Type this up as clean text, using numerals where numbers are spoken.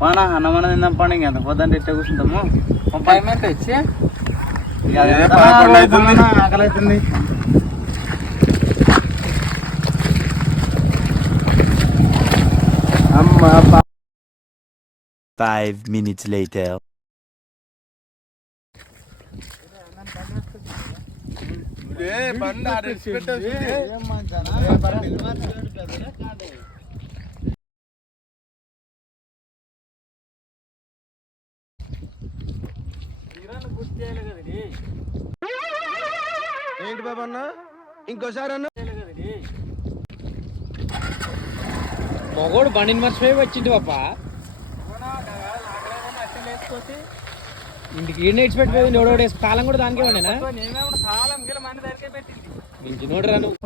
పానా అన్నమన్న తిందాం పండు ఇంకెంత పొద్దుంటే ఇట్లా కూర్చుంటాము పేమెంట్ ఇచ్చి ఆకలి అవుతుంది. అమ్మా 5 minutes later. ఏంటి బాబా అన్న ఇంకోసారి అన్న మొగోడు బండిని మర్చిపోయి వచ్చింది పాప ఇంటికి ఏం నేర్చిపెట్టిపోయింది ఎవడోడే కాలం కూడా దానికే ఉండేనా ఇంటి నోడరా నువ్వు